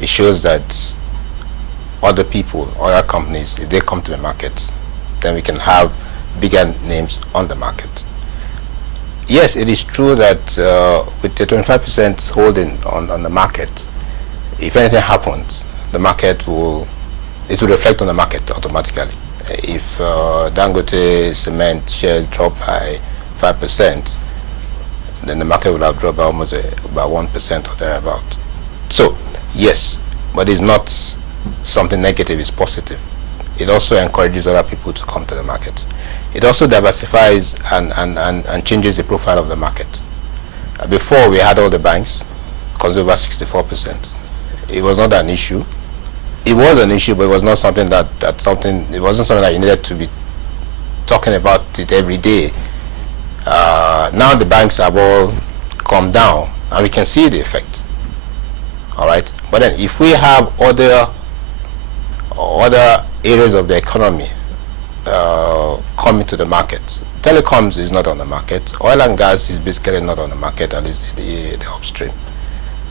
it shows that other people, other companies, if they come to the market, then we can have bigger names on the market. Yes, it is true that with the 25% holding on the market, if anything happens, the market will reflect on the market automatically. If Dangote cement shares drop by 5%, then the market will have dropped by almost about 1% or thereabout. So yes, but it's not something negative, it's positive. It also encourages other people to come to the market. It also diversifies and changes the profile of the market. Before, we had all the banks, consumed over 64%. It was not an issue. It was an issue, but it was not something it wasn't something that you needed to be talking about it every day. Now the banks have all come down, and we can see the effect. All right, but then if we have other areas of the economy coming to the market, telecoms is not on the market, oil and gas is basically not on the market, at least the upstream.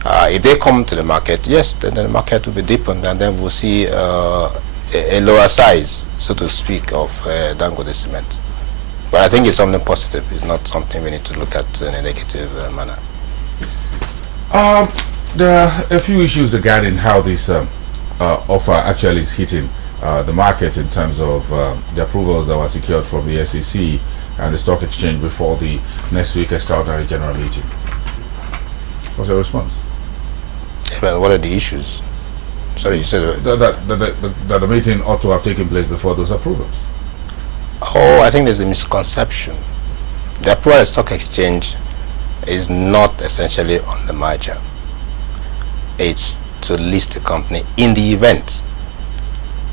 If they come to the market, yes, then the market will be deepened, and then we'll see a lower size, so to speak, of Dangote cement. But I think it's something positive. It's not something we need to look at in a negative manner. There are a few issues regarding how this offer actually is hitting the market in terms of the approvals that were secured from the SEC and the stock exchange before the next week extraordinary general meeting. What's your response? Well, what are the issues? Sorry, you said that the meeting ought to have taken place before those approvals. Oh, I think there's a misconception. The approval of the stock exchange is not essentially on the merger. It's to list the company in the event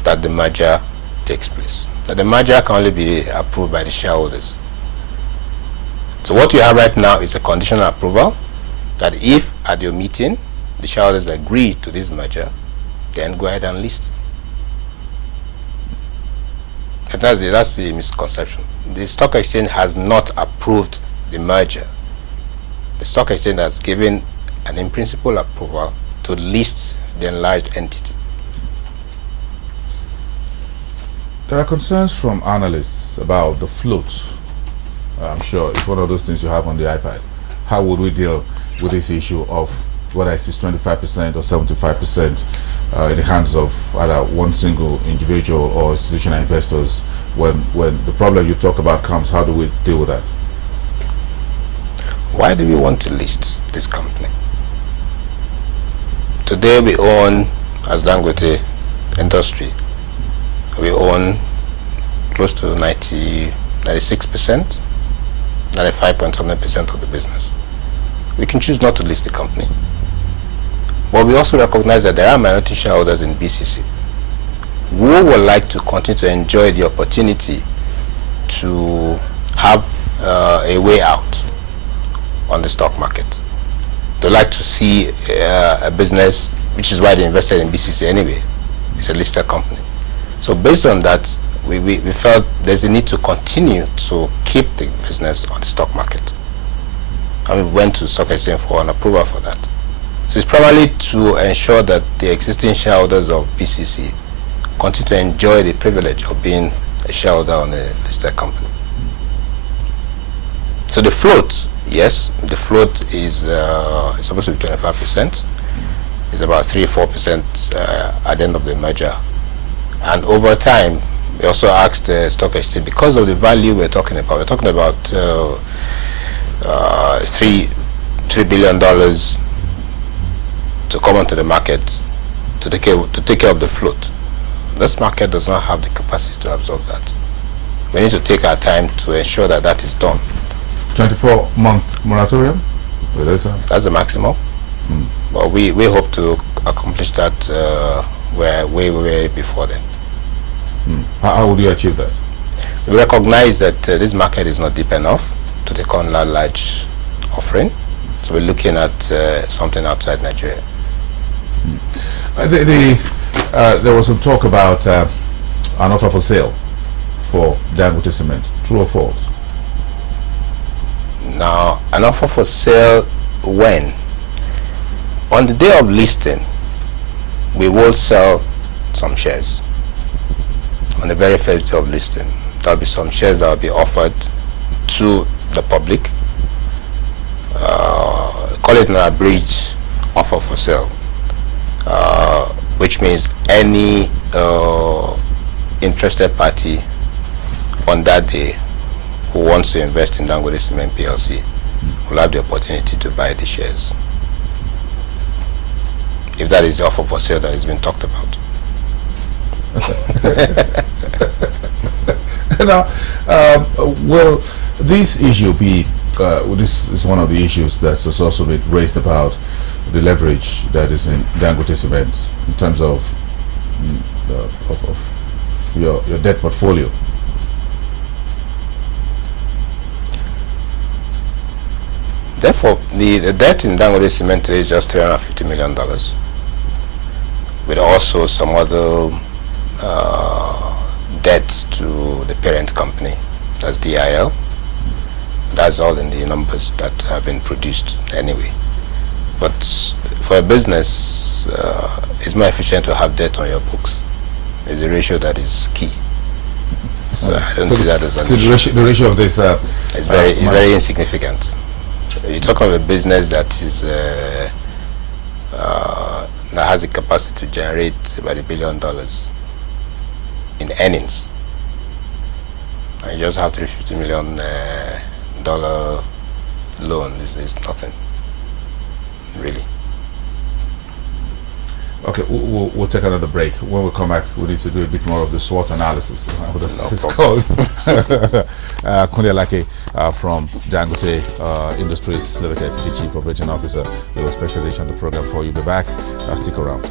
that the merger takes place. Now, the merger can only be approved by the shareholders. So what you have right now is a conditional approval that if at your meeting the shareholders agree to this merger, then go ahead and list. And that's the misconception. The stock exchange has not approved the merger. The stock exchange has given an in-principle approval to list the enlarged entity. There are concerns from analysts about the float. I'm sure it's one of those things you have on the iPad. How would we deal with this issue of whether it's 25% or 75% in the hands of either one single individual or institutional investors? When the problem you talk about comes, how do we deal with that? Why do we want to list this company? Today we own, as Dangote Industry, we own close to 96%, 95.something% of the business. We can choose not to list the company. But we also recognize that there are minority shareholders in BCC who would like to continue to enjoy the opportunity to have a way out on the stock market. They like to see a business, which is why they invested in BCC anyway. It's a listed company. So based on that, we felt there's a need to continue to keep the business on the stock market. And we went to stock exchange for an approval for that. So it's primarily to ensure that the existing shareholders of BCC continue to enjoy the privilege of being a shareholder on a listed company. So the float, yes, the float is supposed to be 25%. It's about 3-4% at the end of the merger. And over time, we also asked the stock exchange, because of the value we're talking about $3 billion to come onto the market to take care of the float. This market does not have the capacity to absorb that. We need to take our time to ensure that that is done. 24-month moratorium? That's the maximum. But we hope to accomplish that way before then. How would you achieve that? We recognize that this market is not deep enough to take on a large offering. So we're looking at something outside Nigeria. There was some talk about an offer for sale for Dangote Cement. True or false? Now, an offer for sale when? On the day of listing, we will sell some shares on the very first day of listing. There will be some shares that will be offered to the public. Call it an abridged offer for sale, which means any interested party on that day who wants to invest in Dangote Cement PLC will have the opportunity to buy the shares, if that is the offer for sale that has been talked about. Now, will this issue be, this is one of the issues that's also been raised about the leverage that is in Dangote Cement in terms of your debt portfolio? Therefore, the debt in Dangote Cement today is just $350 million, with also some other debts to the parent company, that's DIL. That's all in the numbers that have been produced anyway. But for a business, it's more efficient to have debt on your books. It's a ratio that is key. So I don't see that as an issue. The ratio of this is very insignificant. You're talking of a business that is that has the capacity to generate about $1 billion in earnings, and you just have $350 million loan. Is nothing, really. Okay, we'll take another break. When we come back, we need to do a bit more of the SWOT analysis. What this is called. Kunle Alake from Dangote Industries Limited, the Chief Operating Officer, with a special edition of the program for you. Be back. Stick around.